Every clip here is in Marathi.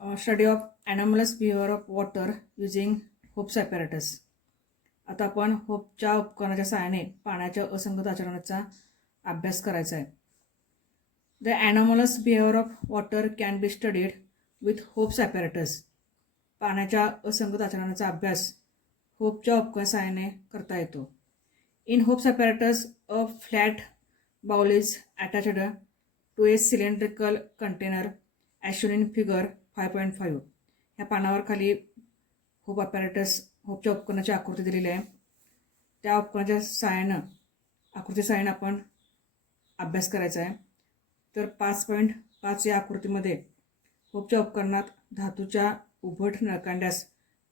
Study of anomalous behaviour of water using Hope's apparatus. आता आपण होपच्या उपकरणाच्या सहाय्याने पाण्याच्या असंगत आचरणाचा अभ्यास करायचा आहे. The anomalous behaviour of water can be studied with Hope's apparatus. पाण्याच्या असंगत आचरणाचा अभ्यास होपच्या उपकरणाच्या सहाय्याने करता येतो. In Hope's apparatus a flat bowl is attached to a cylindrical container as shown in figure 5.5. ह्या पानावर खाली होप होपच्या उपकरणाची आकृती दिलेली आहे. त्या उपकरणाच्या सहाय्यानं आपण अभ्यास करायचा आहे. तर 5.5 या आकृतीमध्ये होपच्या उपकरणात धातूच्या उभट नळकांड्यास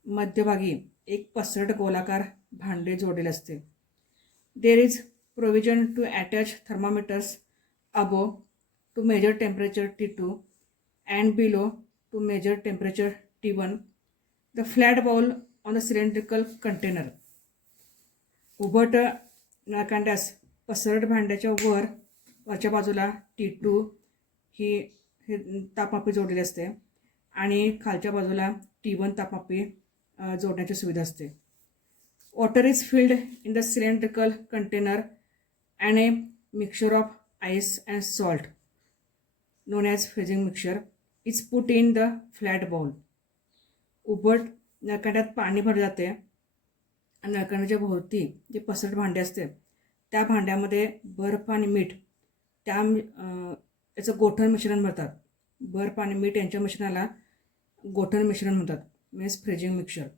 मध्यभागी एक पसरट गोलाकार भांडे जोडलेले असते. There is provision to attach thermometers above to measure temperature T2 and below to measure temperature T1. The flat bowl on the cylindrical container. उभट नळकांड्यास पसरट भांड्याच्या वरच्या बाजूला T2 हे तापमापी जोडलेले असते आणि खालच्या बाजूला T1 तापमापी जोडण्याची सुविधा असते. Water is filled in the cylindrical container and a mixture of ice and salt known as freezing mixture is put in the flat bowl. उभट नळकांड्यात पाणी भरले जाते आणि नळकांड्याच्या भोवती जे पसरट भांडे असते त्या भांड्यामध्ये बर्फ आणि मीठ याचं गोठण मिश्रण म्हणतात. बर्फ आणि मीठ यांच्या मिश्रणाला गोठण मिश्रण म्हणतात, मीन्स फ्रीजिंग मिक्सचर.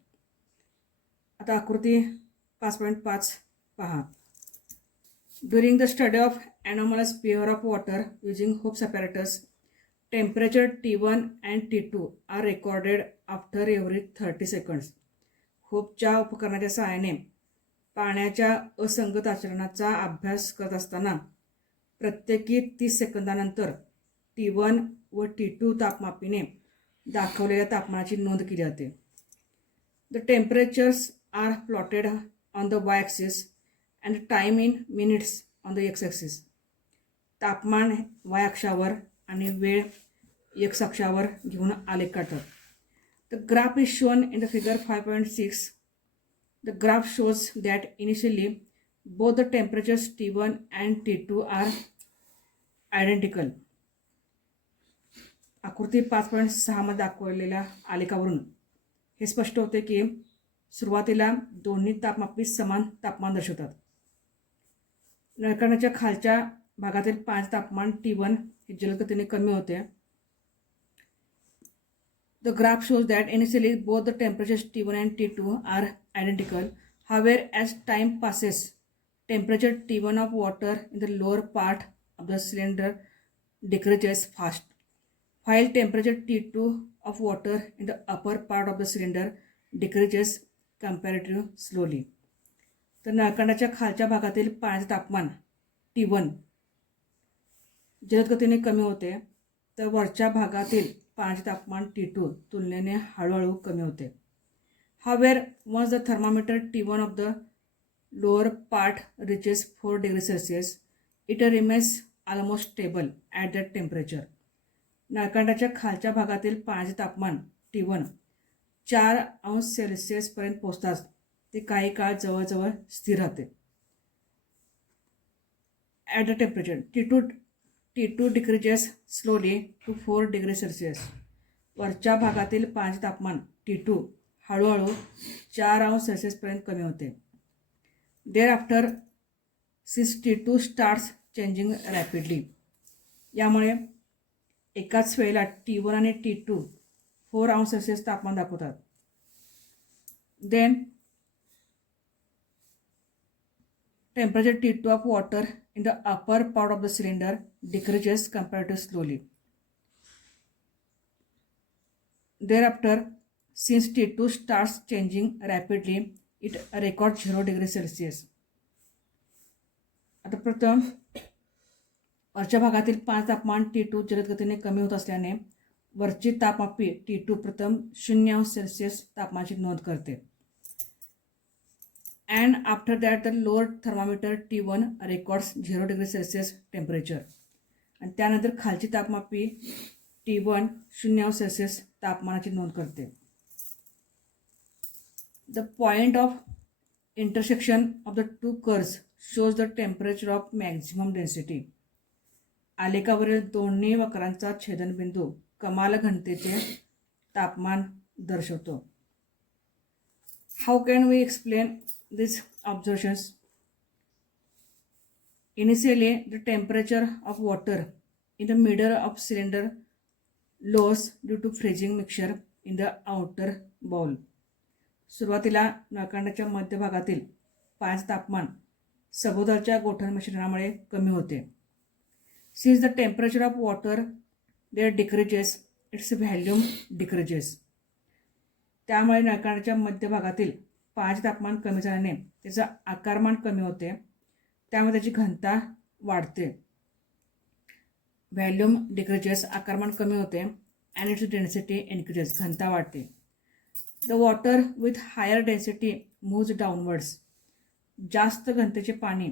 आता आकृती 5.5 पहा. During the study of anomalous behavior of water using Hope's apparatus, temperature T1 and T2 are recorded after every 30 seconds. होपच्या उपकरणाच्या सहाय्याने पाण्याच्या असंगत आचरणाचा अभ्यास करत असताना प्रत्येकी 30 सेकंदानंतर T1 व T2 तापमापीने दाखवलेल्या तापमानाची नोंद केली जाते. The temperatures are plotted on the y-axis and time in minutes on the x-axis. तापमान y अक्षावर आणि वेळ x अक्षावर घेऊन आलेख काढतात. The graph is shown in the figure 5.6. The graph shows that initially both the temperatures T1 and T2 are identical. आकृती 5.6 मध्ये दाखवलेल्या आलेखावरून हे स्पष्ट होते की सुरुवातीला दोन्ही तापमापी समान तापमान दर्शवतात. नळकांड्याच्या खालच्या भागातील पाण्याचे तापमान T1 हे जलदगतीने कमी होते. The graph shows that initially both the temperatures T1 and T2 are identical. However, as time passes, temperature T1 of water in the lower part of the cylinder decreases fast, while temperature T2 of water in the upper part of the cylinder decreases comparatively slowly. तर नळकांड्याच्या खालच्या भागातील पाण्याचे तापमान T1 जलदगतीने कमी होते, तर वरच्या भागातील पाण्याचे तापमान T2 तुलनेने हळूहळू कमी होते. However, once the thermometer T1 of the lower part reaches 4 degrees Celsius, it remains almost stable at that temperature. नळकांड्याच्या खालच्या भागातील पाण्याचे तापमान T1 4°C पर्यंत पोहोचताच ते काही काळ जवळजवळ स्थिर राहते. At the temperature T2 decreases slowly to 4 degrees Celsius. वरच्या भागातील पाण्याचे तापमान T2 हळूहळू 4°C पर्यंत कमी होते. Thereafter since T2 starts changing rapidly. यामुळे एकाच वेळेला T1 आणि T2 4°C तापमान दाखवतात. Then temperature T2 of water in the upper part of the cylinder decreases comparatively slowly. Thereafter, since T2 starts changing rapidly, it records 0 degrees Celsius. आता प्रथम वरच्या भागातील पाण्याचे तापमान T2 जलदगतीने कमी होत असल्याने वरची तापमापी T2 प्रथम 0°C तापमानाची नोंद करते. And after that the lower thermometer T1 records 0 degrees Celsius temperature. आणि त्यानंतर खालची तापमापी T1 0°C तापमानाची नोंद करते. The point of intersection of the two curves shows the temperature of maximum density. आलेखावरील दोन्ही वक्रांचा छेदनबिंदू कमाल घनतेचे तापमान दर्शवतो. How can we explain this observations? Initially, the temperature of water in the middle of cylinder lowers due to freezing mixture in the outer bowl. सुरुवातीला नळकांडाच्या मध्यभागातील पाण्याचे तापमान सभोवतालच्या गोठण मिश्रणामुळे कमी होते. Since the temperature of water there decreases, its volume decreases. त्यामुळे नळकांडाच्या मध्यभागातील पाण्याचे तापमान कमी झाल्याने त्याचा आकारमान कमी होते, त्यामुळे त्याची घनता वाढते. व्हॅल्यूम डिक्रीजेस, आकारमान कमी होते. अँड इट्स डेन्सिटी इन्क्रीजेस, घनता वाढते. The water with higher density moves downwards. जास्त घनतेचे पाणी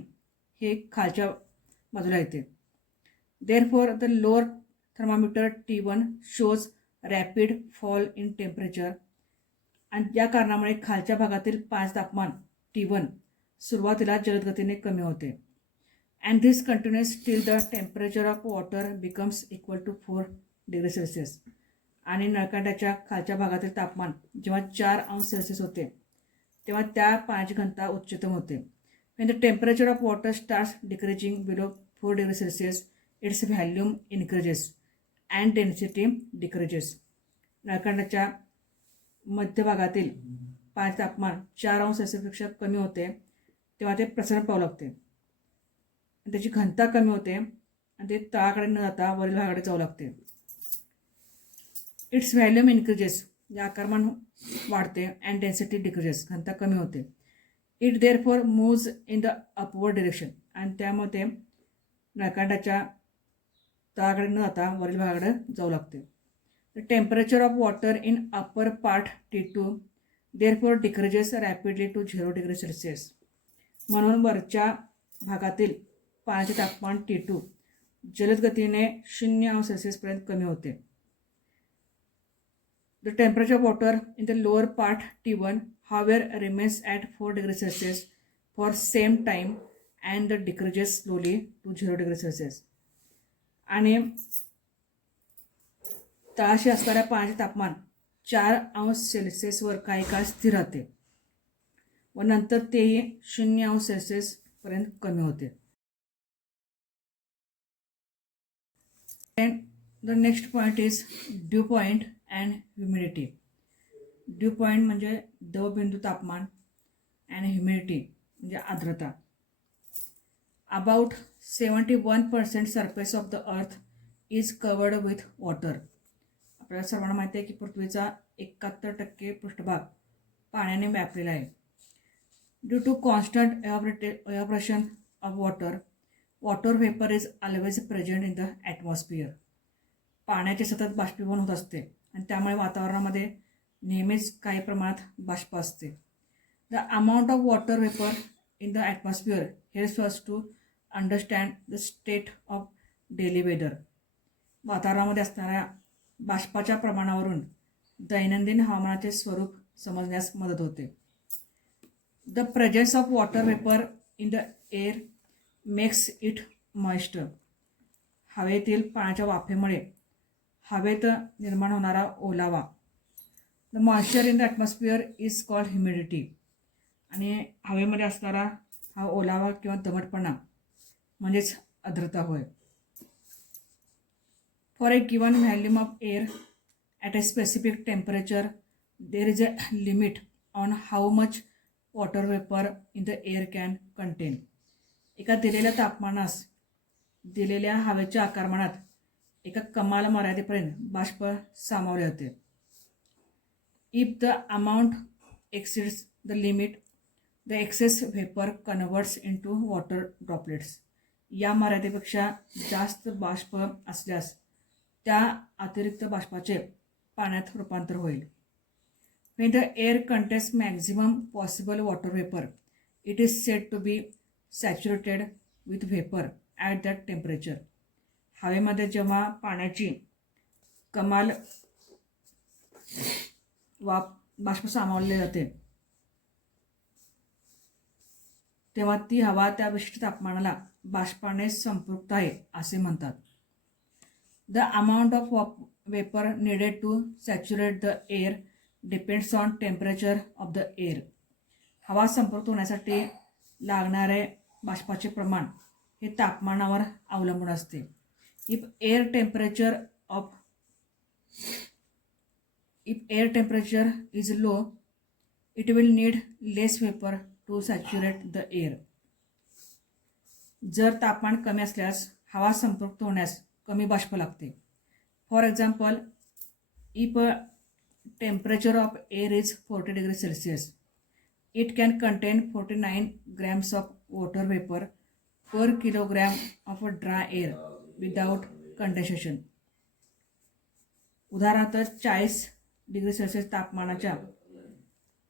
हे खालच्या बाजूला येते. Therefore the lower thermometer T1 shows rapid fall in temperature. आणि या कारणामुळे खालच्या भागातील पाण्याचे तापमान T1 सुरुवातीला जलद गतीने कमी होते. And this continues till the temperature of water becomes equal to 4°C. आणि नळकांडाच्या खालच्या भागातील तापमान जेव्हा 4°C होते तेव्हा त्या पाण्याची घनता उच्चतम होते. When the temperature of water starts decreasing below 4°C, its volume increases and density decreases. नळकांडाच्या मध्यभागातील पाण्याचे तापमान 4°C कमी होते तेव्हा ते प्रसरण पाहू लागते. त्याची घनता कमी होते आणि ते तळाकडे न जाता वरील भागाकडे जाऊ लागते. इट्स व्हॅल्यूम इन्क्रीजेस, या आकारमान वाढते. अँड डेन्सिटी डिक्रीजेस, घनता कमी होते. It therefore moves in the upward direction. आणि त्यामध्ये नळकांडाच्या तळाकडे न जाता वरील भागाकडे जाऊ लागते. The temperature of water in upper part T2 therefore decreases rapidly to 0°C. म्हणून वरच्या भागातील पाण्याचे तापमान T2 जलद गतीने 0°C पर्यंत कमी होते. The temperature of water in the lower part T1 however remains at 4°C for same time and the decreases slowly to 0°C. आणि तळाशी असणाऱ्या पाण्याचे तापमान 4°C वर काही काळ स्थिर राहते व नंतर तेही 0°C पर्यंत कमी होते. And the next point is dew point and humidity. Dew point म्हणजे दवबिंदू तापमान and humidity म्हणजे आर्द्रता. About 71% surface of the earth is covered with water. आपल्याला सर्वांना माहिती आहे की पृथ्वीचा 71% पृष्ठभाग पाण्याने व्यापलेला आहे. Due to constant evaporation of water vapor is always present in the atmosphere. पाण्याचे सतत बाष्पीभवन होत असते आणि त्यामुळे वातावरणामध्ये नेहमीच काही प्रमाणात बाष्प असते. The amount of water vapour in the atmosphere helps us to understand the state of daily weather. वातावरणामध्ये असणाऱ्या बाष्पाच्या प्रमाणावरून दैनंदिन हवामानाचे स्वरूप समजण्यास मदत होते. The presence of water vapour in the air makes it moist. हवेतील पाण्याच्या वाफेमुळे हवेत निर्माण होणारा ओलावा. The moisture in the atmosphere is called humidity. आणि हवेमध्ये असणारा हा ओलावा किंवा दमटपणा म्हणजेच आर्द्रता होय. For a given volume of air at a specific temperature there is a limit on how much water vapour in the air can content. एका दिलेल्या तापमानास दिलेल्या हवेच्या आकारमानात एका कमाल मर्यादेपर्यंत बाष्प सामावले होते. If the amount exceeds the limit the excess vapour converts into water droplets. या मर्यादेपेक्षा जास्त बाष्प असल्यास त्या अतिरिक्त बाष्पाचे पाण्यात रूपांतर होईल. When the air contains maximum possible water vapor, it is said to be saturated with vapor at that temperature. हवेमध्ये जेव्हा पाण्याची कमाल बाष्प सामावले जाते तेव्हा ती हवा त्या विशिष्ट तापमानाला बाष्पाने संपृक्त आहे असे म्हणतात. The amount of vapour needed to saturate the air depends on temperature of the air. हवा संपृक्त होण्यासाठी लागणारे बाष्पाचे प्रमाण हे तापमानावर अवलंबून असते. If air temperature is low, it will need less vapor to saturate the air. जर तापमान कमी असल्यास हवा संपृक्त होण्यास कमी बाष्प लागते. For example, if temperature of air is 40 degree Celsius, it can content 49 grams of water vapour per kilogram of dry air without condensation. उदाहरणार्थ 40 डिग्री सेल्सिअस तापमानाच्या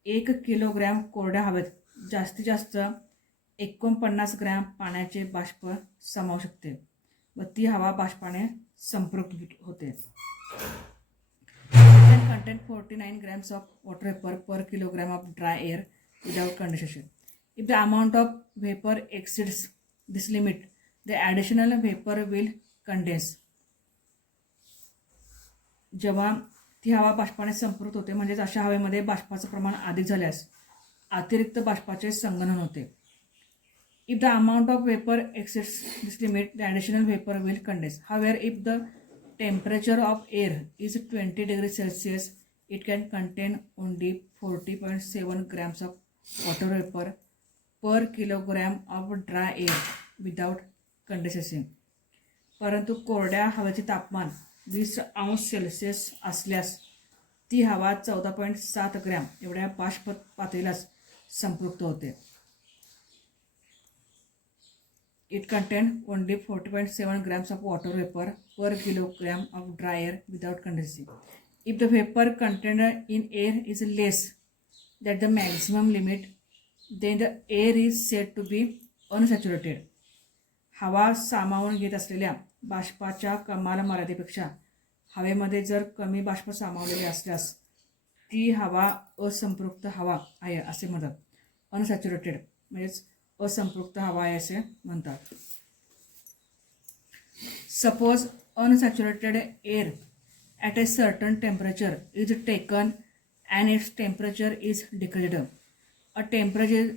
1 किलोग्रॅम कोरड्या हवेत जास्तीत जास्त 49 ग्रॅम पाण्याचे बाष्प सामावू शकते व ती हवा बाष्पाने संपृक्त होते. can contain 49 grams of water vapor per kilogram of dry air without condensation. If the amount of vapor exceeds this limit, the additional vapor will condense. जेव्हा ती हवा बाष्पाने संपृक्त होते म्हणजेच अशा हवेमध्ये बाष्पाचं प्रमाण अधिक झाल्यास अतिरिक्त बाष्पाचे संगणन होते. If the amount of vapor exceeds this limit, the additional vapor will condense. However, if the temperature of air is 20 degrees Celsius, it can contain only 40.7 grams of water vapor per kilogram of dry air without condensation. परंतु कोरड्या हवेचे तापमान 20 अंश सेल्सिअस असल्यास ती हवा 14.7 ग्रॅम एवढ्या बाष्प पातळीलाच संपृक्त होते. It contained only 40.7 grams of water vapor per kilogram of dry air without condensation. If the vapor contained in air is less than the maximum limit, then the air is said to be unsaturated. हवा सामावून घेत असलेल्या बाष्पाच्या कमाल मर्यादेपेक्षा हवेमध्ये जर कमी बाष्प सामावलेले असल्यास ती हवा असंपृक्त हवा आहे असे म्हणतात. अनसॅच्युरेटेड म्हणजेच असंपृक्त हवा आहे असे म्हणतात. Suppose unsaturated air at a certain temperature is taken and its temperature is decreased. A temperature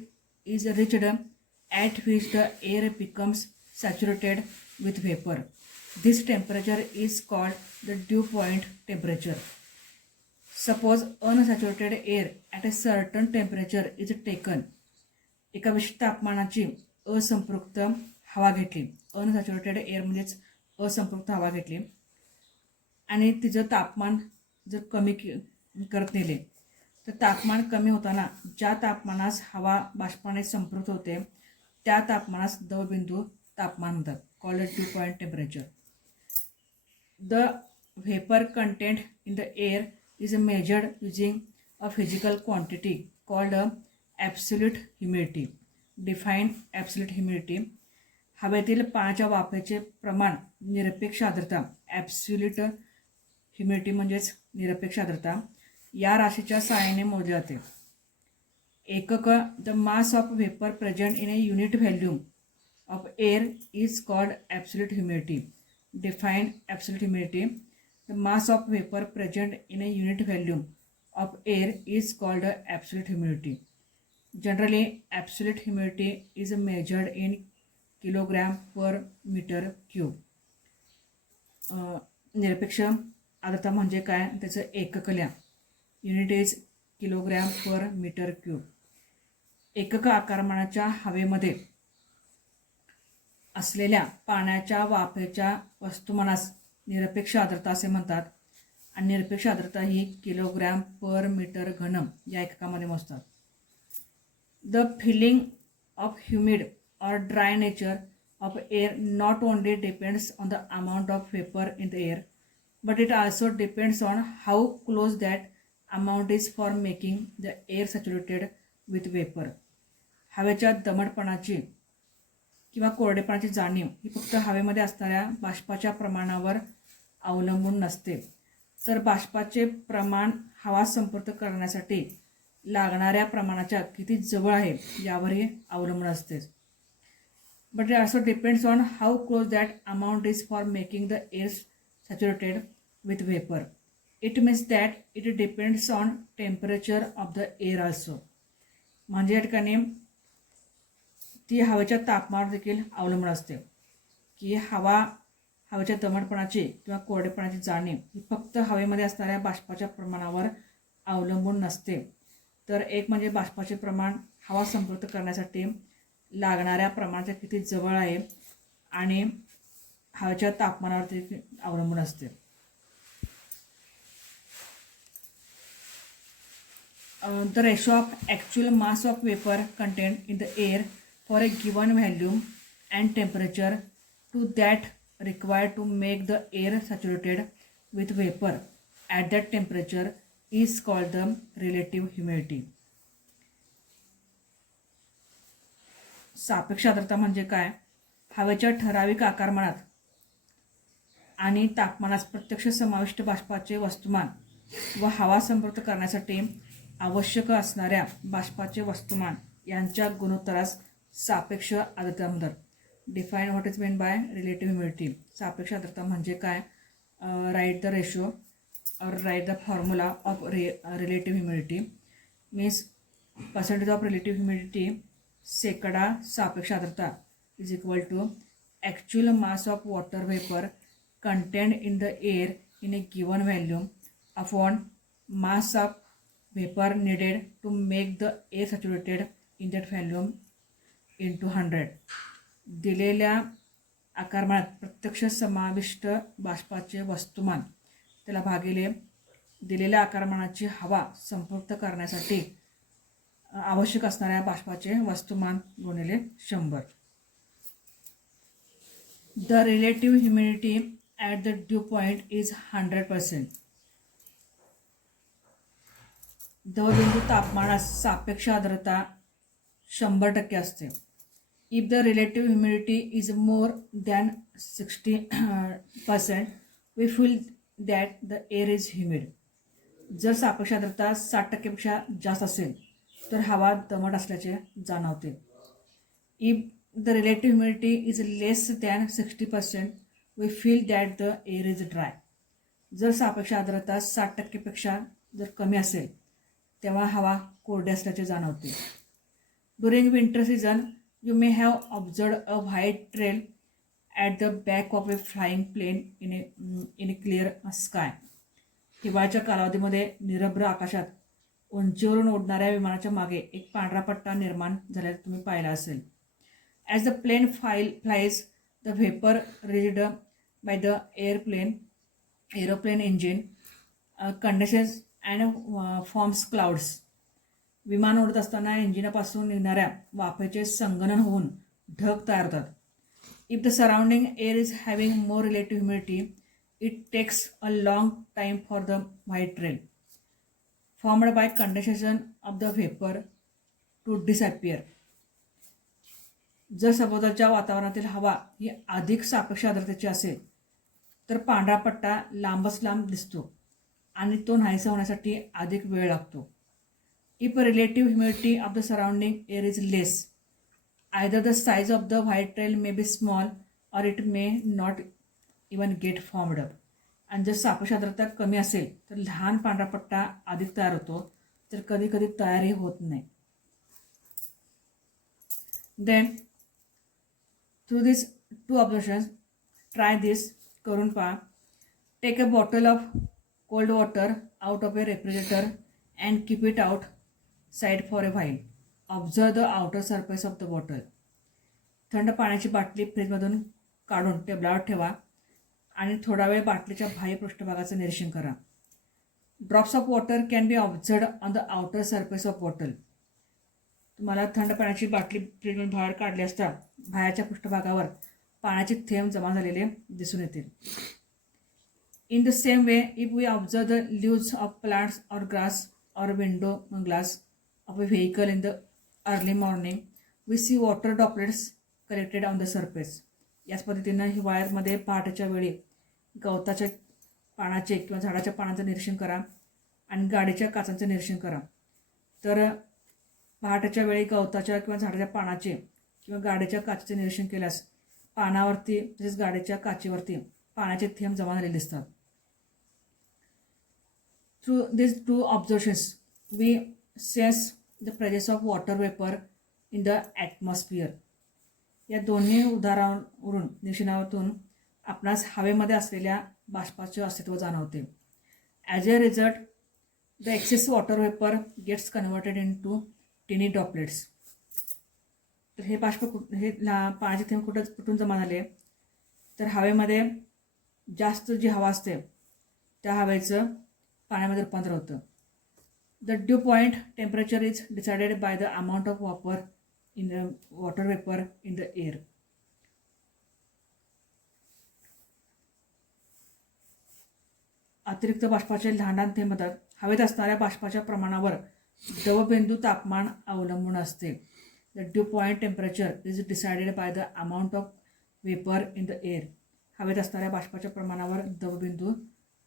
is reached at which the air becomes saturated with vapour. This temperature is called the dew point temperature. Suppose unsaturated air at a certain temperature is taken. एका विशिष्ट तापमानाची असंपृक्त हवा घेतली. अनसॅच्युरेटेड एअर म्हणजेच असंपृक्त हवा घेतली आणि तिचं तापमान जर कमी करत नेले तर तापमान कमी होताना ज्या तापमानास हवा बाष्पाने संपृक्त होते त्या तापमानास दवबिंदू तापमान म्हणतात. Called due point temperature. The vapour content in the air is measured using a physical quantity called absolute humidity. Define absolute humidity. हवेतील पाण्याच्या वाफेचे प्रमाण निरपेक्ष आर्द्रता. ॲब्सोल्यूट ह्युमिडिटी म्हणजेच निरपेक्ष आर्द्रता या राशीच्या सहाय्याने मोजले जाते. एकक the mass of vapour present in A unit volume of air is called absolute humidity. Define absolute humidity. The mass of vapour present in A unit volume of air is called absolute humidity. Generally, absolute humidity is measured in kilogram per meter cube. निरपेक्ष आर्द्रता म्हणजे काय त्याचं एकक लिहा. Unit is kilogram per metre cube. एकक आकारमानाच्या हवेमध्ये असलेल्या पाण्याच्या वाफेच्या वस्तुमानास निरपेक्ष आर्द्रता असे म्हणतात आणि निरपेक्ष आर्द्रता ही किलोग्रॅम पर मीटर घन या एककामध्ये मोजतात. The feeling of humid or dry nature of air not only depends on the amount of vapor in the air, but it also depends on how close that amount is for making the air saturated with vapor. हवेच्या दमटपणाची किंवा कोरडेपणाची जाणीव ही फक्त हवेमध्ये असणाऱ्या बाष्पाच्या प्रमाणावर अवलंबून नसते, तर बाष्पाचे प्रमाण हवा संपर्क करण्यासाठी लागणाऱ्या प्रमाणाच्या किती जवळ आहे यावरही अवलंबून असते. But it also depends on how close that amount is for making the air saturated with vapour. It means that it depends on temperature of the air also. म्हणजे या ठिकाणी ती हवेच्या तापमानावर देखील अवलंबून असते की हवेच्या दमटपणाची किंवा कोरडेपणाची जाणीव ही फक्त हवेमध्ये असणाऱ्या बाष्पाच्या प्रमाणावर अवलंबून नसते, तर एक म्हणजे बाष्पाचे प्रमाण हवा संपृक्त करण्यासाठी लागणाऱ्या प्रमाणाच्या किती जवळ आहे आणि हवेच्या तापमानावरती अवलंबून असते. The ratio of actual mass of vapor contained in the air for a given volume and temperature to that required to make the air saturated with vapor at that temperature is called the relative humidity. सापेक्ष आर्द्रता म्हणजे काय? हवेच्या ठराविक आकारमानात आणि तापमानात प्रत्यक्ष समाविष्ट बाष्पाचे वस्तुमान व हवा संपृक्त करण्यासाठी आवश्यक असणाऱ्या बाष्पाचे वस्तुमान यांच्या गुणोत्तरास सापेक्ष आर्द्रता म्हणतात. Define what is mean by relative humidity. सापेक्ष आर्द्रता म्हणजे काय? Write the ratio or write the formula of relative humidity means percentage of relative humidity शेकडा सापेक्ष आर्द्रता is equal to actual mass of water vapour contained in the air in a given volume upon mass of vapor needed to make the air saturated in that volume into 100. दिलेल्या आकारमानात प्रत्यक्ष समाविष्ट बाष्पाचे वस्तुमान त्याला भागिले दिलेल्या आकारमानाची हवा संपृक्त करण्यासाठी आवश्यक असणाऱ्या बाष्पाचे वस्तुमान गुणिले 100. The relative humidity at the dew point is 100%. दवबिंदू तापमानास सापेक्ष आर्द्रता 100% असते. If the relative humidity is more than 60%, we feel that the air is humid. जर सापेक्ष आर्द्रता 60%पेक्षा जास्त असेल तर हवा दमट असल्याचे जाणवते. If the relative humidity is less than 60%, we feel that the air is dry. जर सापेक्ष आर्द्रता 60%पेक्षा जर कमी असेल तेव्हा हवा कोरडी असल्याचे जाणवते. During winter season you may have observe a white trail at the back of a flying plane in a clear sky. हिवाळ्याच्या कालावधीमध्ये निरभ्र आकाशात उंचीवरून उडणाऱ्या विमानाच्या मागे एक पांढरा पट्टा निर्माण झाल्याचे तुम्ही पाहिला असेल. As the plane flies the vapour released by the aeroplane engine condenses and forms clouds. विमान उडत असताना इंजिनापासून निघणाऱ्या वाफेचे संगणन होऊन ढग तयार होतात. If the surrounding air is having more relative humidity, it takes a long time for the white trail formed by condensation of the vapour to disappear. जर सभोवतालच्या वातावरणातील हवा ही अधिक सापेक्ष आर्द्रतेची असेल तर पांढरा पट्टा लांबच लांब दिसतो आणि तो नाहीसा होण्यासाठी अधिक वेळ लागतो. If relative humidity of the surrounding air is less, either the size of the white trail may be small or it may not even get formed up. आणि जर सापेक्ष आर्द्रता कमी असेल तर लहान पांढरा पट्टा अधिक तयार होतो, तर कधी कधी तयारही होत नाही. Then through this 2 observations try this करून पहा. Take a bottle of cold water out of a refrigerator and keep it outside for a while. Observe the outer surface of the bottle. थंड पाण्याची बाटली फ्रीजमधून काढून टेबलावर ठेवा आणि थोडा वेळ बाटलीच्या बाह्य पृष्ठभागाचं निरीक्षण करा. Drops of water can be observed on the outer surface of bottle. तुम्हाला थंड पाण्याची बाटली फ्रीजमधून बाहेर काढली असता बाहेरच्या पृष्ठभागावर पाण्याचे थेंब जमा झालेले दिसून येतील. In the same way, if we observe the leaves of plants or grass or window glass of a vehicle in the early morning, we see water droplets collected on the surface. याच पद्धतीनं हिवाळ्यामध्ये पहाटेच्या वेळी गवताच्या पानाचे किंवा झाडाच्या पानांचं निरीक्षण करा आणि गाडीच्या काचांचं निरीक्षण करा. तर पहाटेच्या वेळी गवताच्या किंवा झाडाच्या पानाचे किंवा गाडीच्या काचेचे निरीक्षण केल्यास पानावरती तसेच गाडीच्या काचेवरती पाण्याचे थेंब जमा झालेले दिसतात. Through these two observations we sense the presence of water vapor in the atmosphere. या दोन्ही उदाहरणावरून निरीक्षणातून आपणास हवेमध्ये असलेल्या बाष्पाचे अस्तित्व जाणवते. As a result the excess water vapour gets converted into tiny droplets. तर हे बाष्प पाण्याचे थेंब कुठून जमा झाले, तर हवेमध्ये जास्त जी हवा असते त्या हवेचं पाण्यामध्ये रूपांतर होतं. The dew point temperature is decided by the amount of water vapour in the air. अतिरिक्त बाष्पाचे लहान लहान थेंब होतात. हवेत असणाऱ्या बाष्पाच्या प्रमाणावर द्रवबिंदू तापमान अवलंबून असते. The dew point temperature is decided by the amount of vapour in the air. हवेत असणाऱ्या बाष्पाच्या प्रमाणावर द्रवबिंदू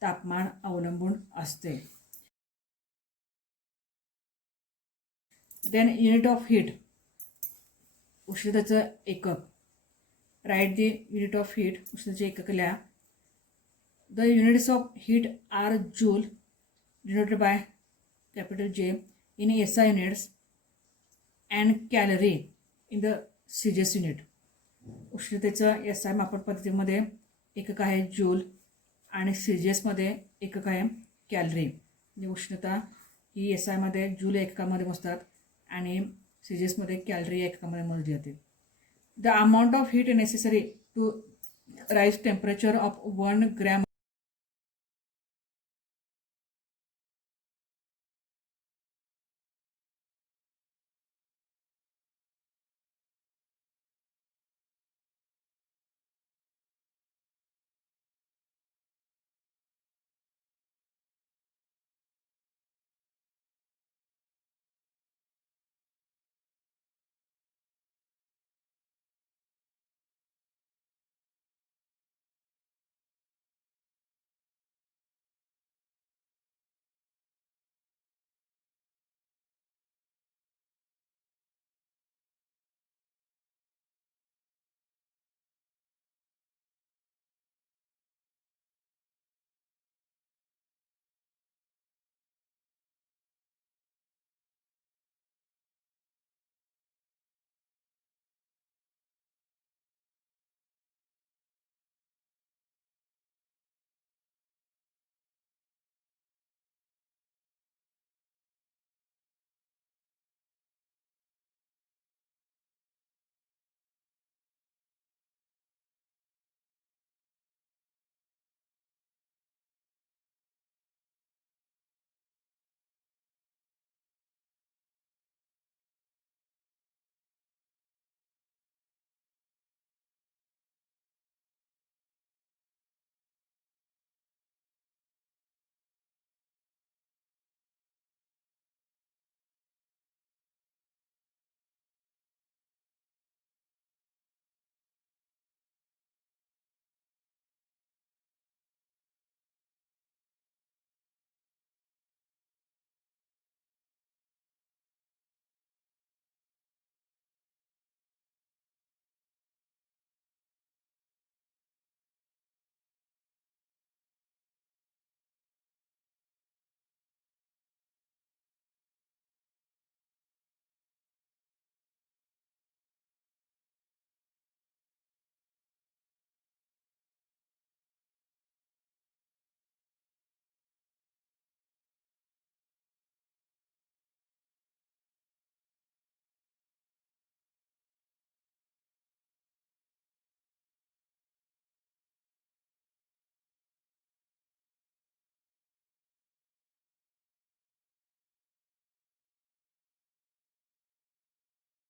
तापमान अवलंबून असते. देन युनिट ऑफ हीट, उष्णतेचं एकक. Write the unit of heat, उष्णतेचे एकक लिहा. The units of heat are joule denoted by capital J in SI units and calorie in the CGS unit. उष्णतेचं SI मापन पद्धतीमध्ये एकक आहे जूल आणि CGSमध्ये एकक आहे कॅलरी. म्हणजे उष्णता ही SI मध्ये जूल एककामध्ये मोजतात आणि CGSमध्ये कॅलरी एककामध्ये मोजली जाते. The amount of heat necessary to raise temperature of 1 gram